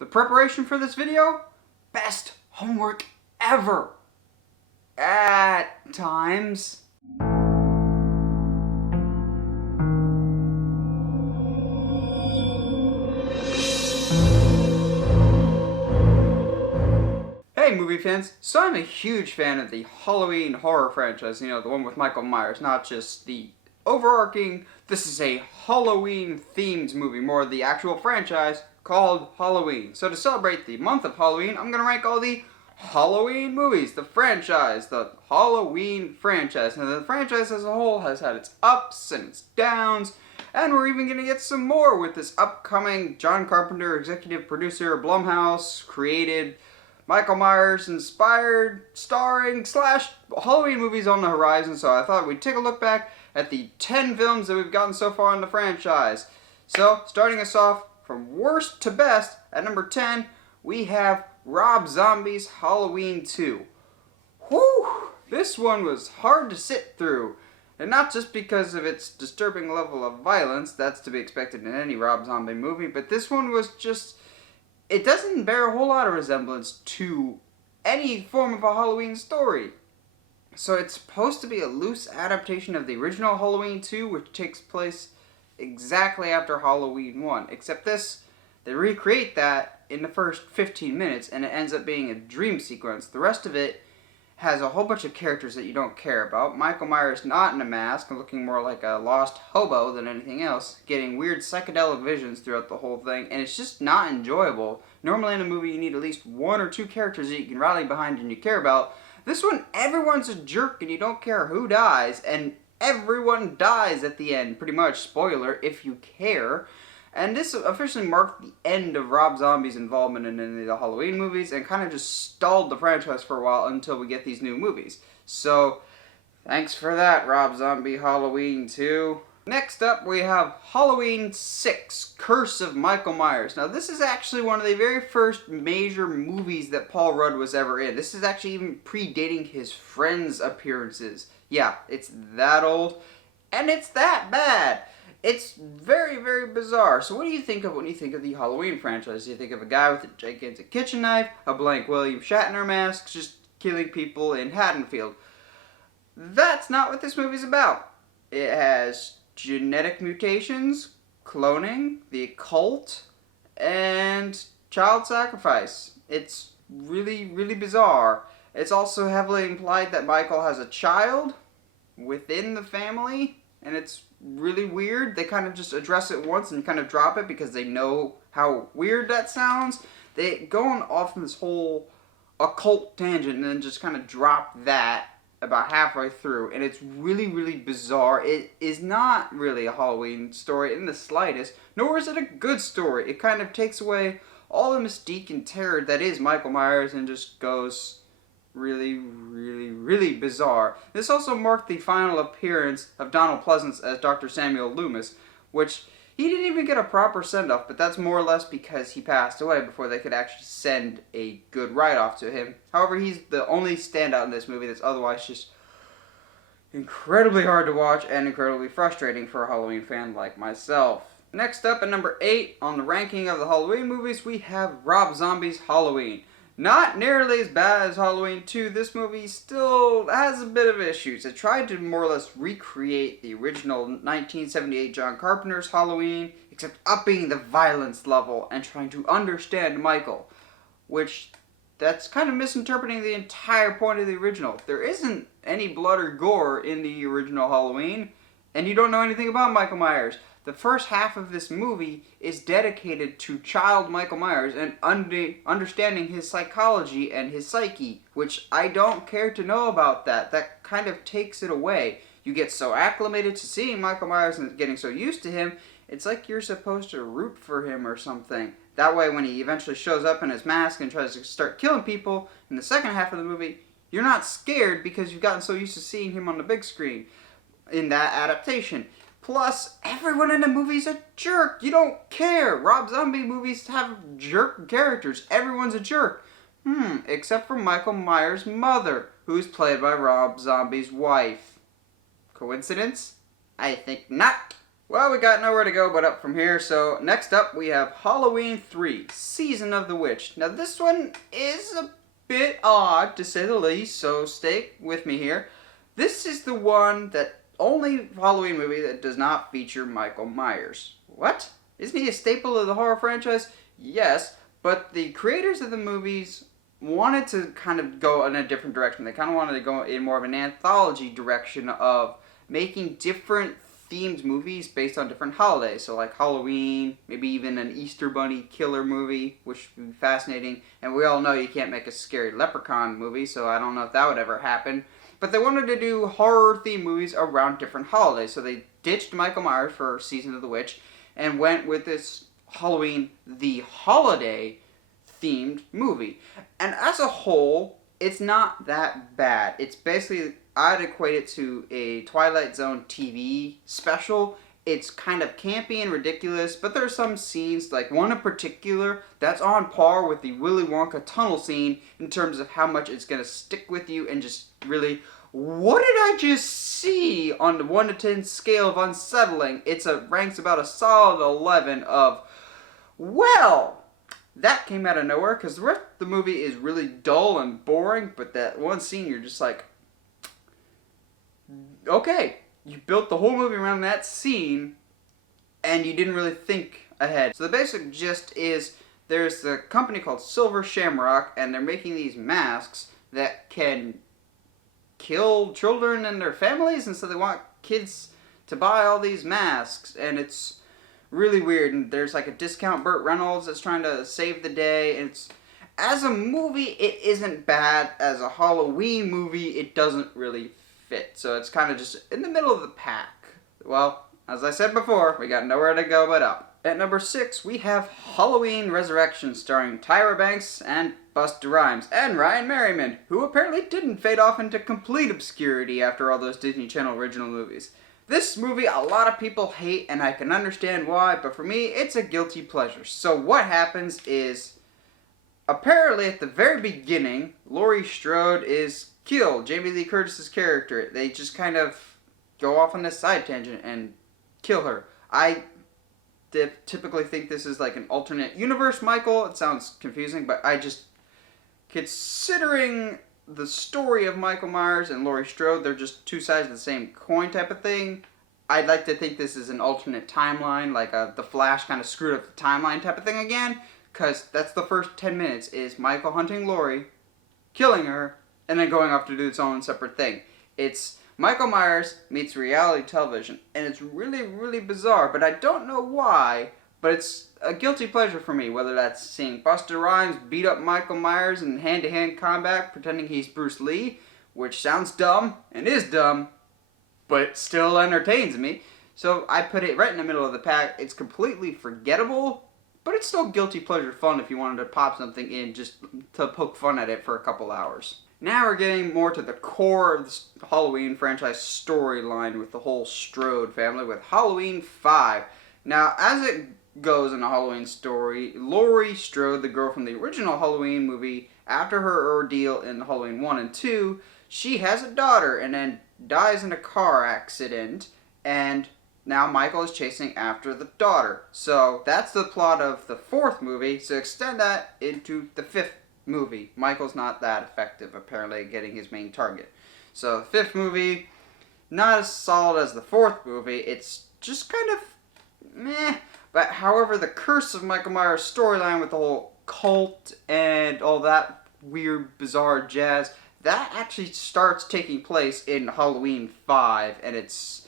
The preparation for this video? Best homework ever! At times. Hey movie fans, so I'm a huge fan of the Halloween horror franchise, the one with Michael Myers, not just the overarching, this is a Halloween themed movie, more the actual franchise called Halloween. So to celebrate the month of Halloween, I'm going to rank all the Halloween movies, the franchise, the Halloween franchise. Now the franchise as a whole has had its ups and its downs, and we're even going to get some more with this upcoming John Carpenter, executive producer, Blumhouse, created Michael Myers inspired, starring, / Halloween movies on the horizon, so I thought we'd take a look back at the 10 films that we've gotten so far in the franchise. So, starting us off from worst to best, at number 10, we have Rob Zombie's Halloween 2. Whew! This one was hard to sit through. And not just because of its disturbing level of violence, that's to be expected in any Rob Zombie movie, but this one was just... it doesn't bear a whole lot of resemblance to any form of a Halloween story. So it's supposed to be a loose adaptation of the original Halloween 2, which takes place exactly after Halloween 1. Except this, they recreate that in the first 15 minutes, and it ends up being a dream sequence. The rest of it has a whole bunch of characters that you don't care about. Michael Myers not in a mask, looking more like a lost hobo than anything else, getting weird psychedelic visions throughout the whole thing, and it's just not enjoyable. Normally in a movie you need at least one or two characters that you can rally behind and you care about. This one, everyone's a jerk and you don't care who dies, and everyone dies at the end, pretty much. Spoiler, if you care. And this officially marked the end of Rob Zombie's involvement in any of the Halloween movies and kind of just stalled the franchise for a while until we get these new movies. So, thanks for that, Rob Zombie Halloween 2. Next up, we have Halloween 6, Curse of Michael Myers. Now, this is actually one of the very first major movies that Paul Rudd was ever in. This is actually even predating his Friends appearances. Yeah, it's that old, and it's that bad. It's very, very bizarre. So what do you think of when you think of the Halloween franchise? Do you think of a guy with a gigantic kitchen knife, a blank William Shatner mask, just killing people in Haddonfield? That's not what this movie's about. It has genetic mutations, cloning, the occult, and child sacrifice. It's really, really bizarre. It's also heavily implied that Michael has a child within the family, and it's really weird. They kind of just address it once and kind of drop it because they know how weird that sounds. They go on off on this whole occult tangent and then just kind of drop that about halfway through, and it's really, really bizarre. It is not really a Halloween story in the slightest, nor is it a good story. It kind of takes away all the mystique and terror that is Michael Myers and just goes really, really, really bizarre. This also marked the final appearance of Donald Pleasance as Dr. Samuel Loomis, which he didn't even get a proper send-off, but that's more or less because he passed away before they could actually send a good write-off to him. However, he's the only standout in this movie that's otherwise just incredibly hard to watch and incredibly frustrating for a Halloween fan like myself. Next up at number 8 on the ranking of the Halloween movies, we have Rob Zombie's Halloween. Not nearly as bad as Halloween 2, this movie still has a bit of issues. It tried to more or less recreate the original 1978 John Carpenter's Halloween, except upping the violence level and trying to understand Michael, which that's kind of misinterpreting the entire point of the original. There isn't any blood or gore in the original Halloween, and you don't know anything about Michael Myers. The first half of this movie is dedicated to child Michael Myers and understanding his psychology and his psyche, which I don't care to know about that. That kind of takes it away. You get so acclimated to seeing Michael Myers and getting so used to him, it's like you're supposed to root for him or something. That way, when he eventually shows up in his mask and tries to start killing people in the second half of the movie, you're not scared because you've gotten so used to seeing him on the big screen in that adaptation. Plus, everyone in the movie's a jerk. You don't care. Rob Zombie movies have jerk characters. Everyone's a jerk. Except for Michael Myers' mother, who's played by Rob Zombie's wife. Coincidence? I think not. Well, we got nowhere to go but up from here, so next up we have Halloween 3, Season of the Witch. Now this one is a bit odd, to say the least, so stay with me here. This is the only Halloween movie that does not feature Michael Myers. What? Isn't he a staple of the horror franchise? Yes, but the creators of the movies wanted to kind of go in a different direction. They kind of wanted to go in more of an anthology direction of making different themed movies based on different holidays. So like Halloween, maybe even an Easter Bunny killer movie, which would be fascinating. And we all know you can't make a scary leprechaun movie, so I don't know if that would ever happen. But they wanted to do horror themed movies around different holidays. So they ditched Michael Myers for Season of the Witch and went with this Halloween the Holiday themed movie. And as a whole, it's not that bad. It's basically, I'd equate it to a Twilight Zone TV special. It's kind of campy and ridiculous, but there are some scenes, like one in particular, that's on par with the Willy Wonka tunnel scene in terms of how much it's going to stick with you and just really, what did I just see on the 1 to 10 scale of unsettling? Ranks about a solid 11 of, well, that came out of nowhere, because the rest of the movie is really dull and boring, but that one scene you're just like, okay, you built the whole movie around that scene, and you didn't really think ahead. So the basic gist is, there's a company called Silver Shamrock, and they're making these masks that can kill children and their families, and so they want kids to buy all these masks, and it's really weird. And there's like a discount Burt Reynolds that's trying to save the day, and as a movie, it isn't bad. As a Halloween movie, it doesn't really fit. So it's kind of just in the middle of the pack. Well, as I said before, we got nowhere to go but up. At number 6, we have Halloween Resurrection, starring Tyra Banks and Busta Rhymes, and Ryan Merriman, who apparently didn't fade off into complete obscurity after all those Disney Channel original movies. This movie a lot of people hate, and I can understand why, but for me, it's a guilty pleasure. So what happens is, apparently at the very beginning, Laurie Strode is killed. Jamie Lee Curtis's character. They just kind of go off on this side tangent and kill her. I typically think this is like an alternate universe, Michael. It sounds confusing, but considering the story of Michael Myers and Laurie Strode, they're just two sides of the same coin type of thing. I'd like to think this is an alternate timeline, like The Flash kind of screwed up the timeline type of thing again, because that's the first 10 minutes is Michael hunting Laurie, killing her, and then going off to do its own separate thing. It's Michael Myers meets reality television, and it's really, really bizarre, but I don't know why, but it's a guilty pleasure for me, whether that's seeing Busta Rhymes beat up Michael Myers in hand-to-hand combat, pretending he's Bruce Lee, which sounds dumb, and is dumb, but it still entertains me. So I put it right in the middle of the pack. It's completely forgettable, but it's still guilty pleasure fun if you wanted to pop something in just to poke fun at it for a couple hours. Now we're getting more to the core of this Halloween franchise storyline with the whole Strode family with Halloween 5. Now, as it goes in the Halloween story, Laurie Strode, the girl from the original Halloween movie, after her ordeal in Halloween 1 and 2, she has a daughter and then dies in a car accident, and now Michael is chasing after the daughter. So that's the plot of the 4th movie, so extend that into the 5th movie. Michael's not that effective, apparently, at getting his main target. So the 5th movie, not as solid as the 4th movie. It's just kind of meh. But however, the Curse of Michael Myers storyline with the whole cult and all that weird, bizarre jazz, that actually starts taking place in Halloween 5, and it's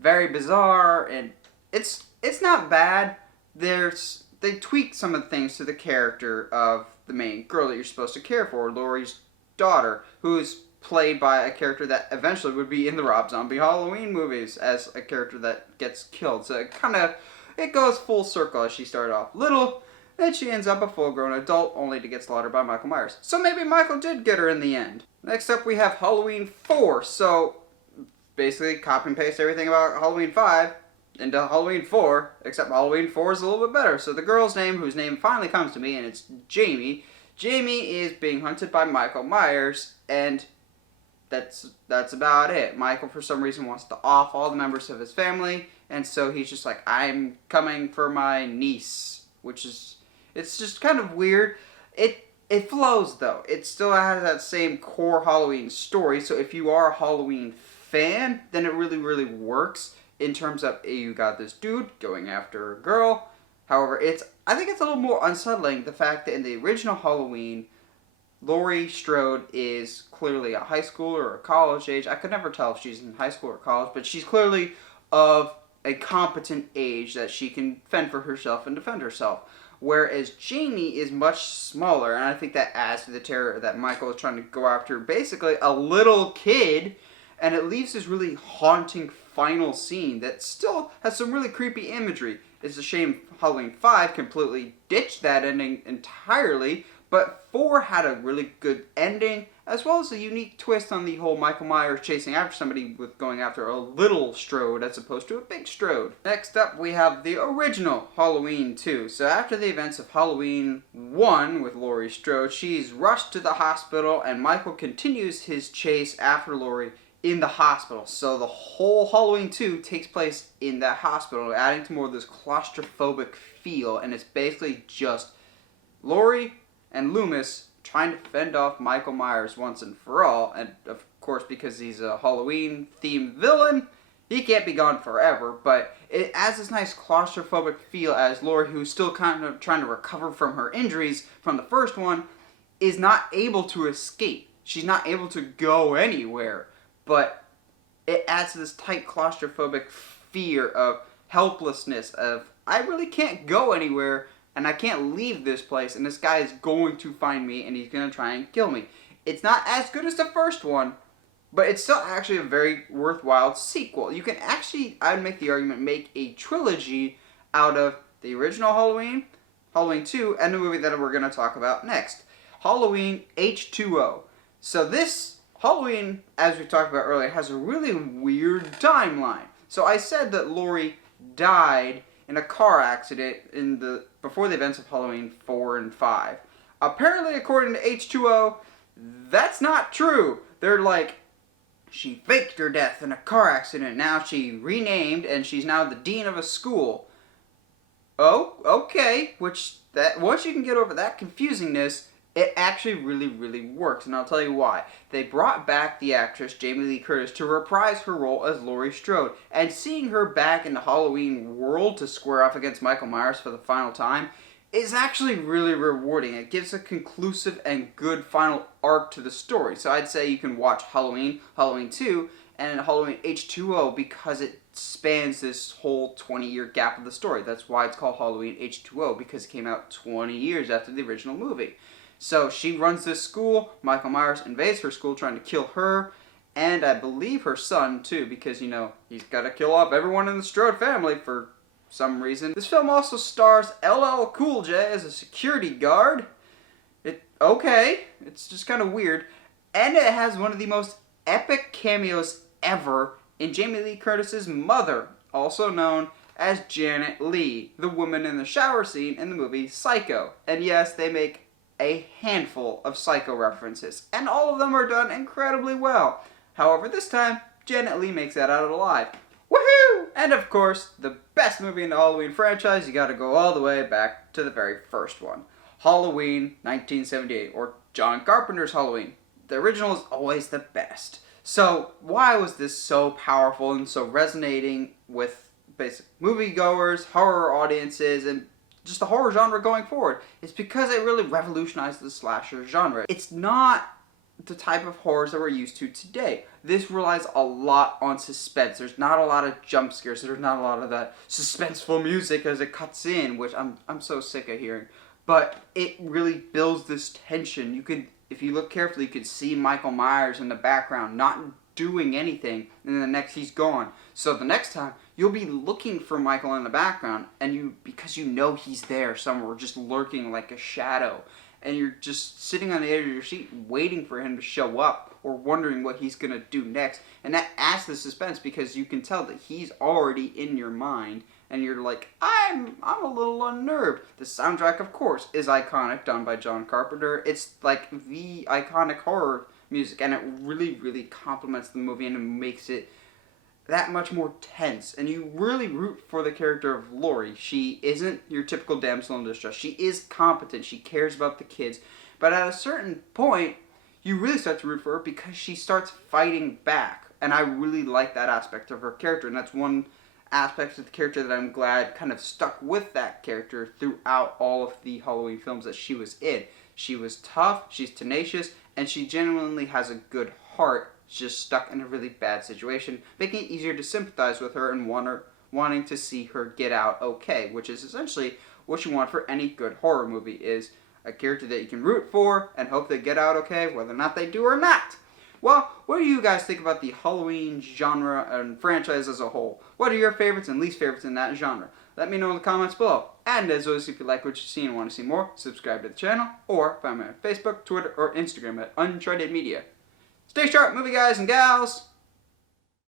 very bizarre, and it's not bad. They tweak some of the things to the character of the main girl that you're supposed to care for, Laurie's daughter, who is played by a character that eventually would be in the Rob Zombie Halloween movies as a character that gets killed. So it goes full circle as she started off little, then she ends up a full-grown adult only to get slaughtered by Michael Myers. So maybe Michael did get her in the end. Next up we have Halloween 4. So basically copy and paste everything about Halloween 5 into Halloween 4, except Halloween 4 is a little bit better. So the girl's name, whose name finally comes to me, and it's Jamie. Jamie is being hunted by Michael Myers, and that's about it. Michael, for some reason, wants to off all the members of his family, and so he's just like, I'm coming for my niece, which is, it's just kind of weird. It flows though. It still has that same core Halloween story. So if you are a Halloween fan, then it really, really works in terms of you got this dude going after a girl. However, I think it's a little more unsettling the fact that in the original Halloween, Laurie Strode is clearly a high schooler or a college age. I could never tell if she's in high school or college, but she's clearly of a competent age that she can fend for herself and defend herself. Whereas Jamie is much smaller, and I think that adds to the terror that Michael is trying to go after basically a little kid, and it leaves this really haunting final scene that still has some really creepy imagery. It's a shame Halloween 5 completely ditched that ending entirely, but 4 had a really good ending, as well as a unique twist on the whole Michael Myers chasing after somebody with going after a little Strode as opposed to a big Strode. Next up, we have the original Halloween 2. So after the events of Halloween 1 with Laurie Strode, she's rushed to the hospital, and Michael continues his chase after Laurie in the hospital. So the whole Halloween 2 takes place in that hospital, adding to more of this claustrophobic feel, and it's basically just Laurie and Loomis trying to fend off Michael Myers once and for all. And of course, because he's a Halloween-themed villain, he can't be gone forever. But it adds this nice claustrophobic feel as Laurie, who's still kind of trying to recover from her injuries from the first one, is not able to escape. She's not able to go anywhere. But it adds to this tight claustrophobic fear of helplessness, of I really can't go anywhere, and I can't leave this place, and this guy is going to find me, and he's going to try and kill me. It's not as good as the first one, but it's still actually a very worthwhile sequel. You can actually, I would make the argument, make a trilogy out of the original Halloween, Halloween 2, and the movie that we're going to talk about next. Halloween H2O. So this Halloween, as we talked about earlier, has a really weird timeline. So I said that Laurie died in a car accident before the events of Halloween 4 and 5. Apparently, according to H2O, that's not true. They're like, she faked her death in a car accident. Now she renamed, and she's now the dean of a school. Oh, okay. Once you can get over that confusingness, it actually really, really works, and I'll tell you why. They brought back the actress Jamie Lee Curtis to reprise her role as Laurie Strode, and seeing her back in the Halloween world to square off against Michael Myers for the final time is actually really rewarding. It gives a conclusive and good final arc to the story. So I'd say you can watch Halloween, Halloween 2, and Halloween H2O because it spans this whole 20-year gap of the story. That's why it's called Halloween H2O, because it came out 20 years after the original movie. So she runs this school, Michael Myers invades her school trying to kill her, and I believe her son too, because, he's got to kill off everyone in the Strode family for some reason. This film also stars LL Cool J as a security guard. It's just kind of weird. And it has one of the most epic cameos ever in Jamie Lee Curtis's mother, also known as Janet Leigh, the woman in the shower scene in the movie Psycho. And yes, they make a handful of Psycho references, and all of them are done incredibly well. However, this time, Janet Leigh makes that out alive. Woohoo! And of course, the best movie in the Halloween franchise, you gotta go all the way back to the very first one. Halloween 1978, or John Carpenter's Halloween. The original is always the best. So, why was this so powerful and so resonating with basic moviegoers, horror audiences, and just the horror genre going forward? It's because it really revolutionized the slasher genre. It's not the type of horrors that we're used to today. This relies a lot on suspense. There's not a lot of jump scares. There's not a lot of that suspenseful music as it cuts in, which I'm so sick of hearing. But it really builds this tension. If you look carefully, you can see Michael Myers in the background not doing anything, and then the next he's gone. So the next time, you'll be looking for Michael in the background, and because you know he's there somewhere, just lurking like a shadow, and you're just sitting on the edge of your seat waiting for him to show up, or wondering what he's going to do next. And that adds the suspense because you can tell that he's already in your mind, and you're like, I'm a little unnerved. The soundtrack, of course, is iconic, done by John Carpenter. It's like the iconic horror music, and it really, really complements the movie, and it makes it that much more tense, and you really root for the character of Lori. She isn't your typical damsel in distress. She is competent. She cares about the kids. But at a certain point, you really start to root for her because she starts fighting back. And I really like that aspect of her character, and that's one aspect of the character that I'm glad kind of stuck with that character throughout all of the Halloween films that she was in. She was tough, she's tenacious, and she genuinely has a good heart, just stuck in a really bad situation, making it easier to sympathize with her and wanting to see her get out okay, which is essentially what you want for any good horror movie, is a character that you can root for and hope they get out okay, whether or not they do or not. Well, what do you guys think about the Halloween genre and franchise as a whole? What are your favorites and least favorites in that genre? Let me know in the comments below. And as always, if you like what you see and want to see more, subscribe to the channel, or find me on Facebook, Twitter, or Instagram at Uncharted Media. Stay sharp, movie guys and gals!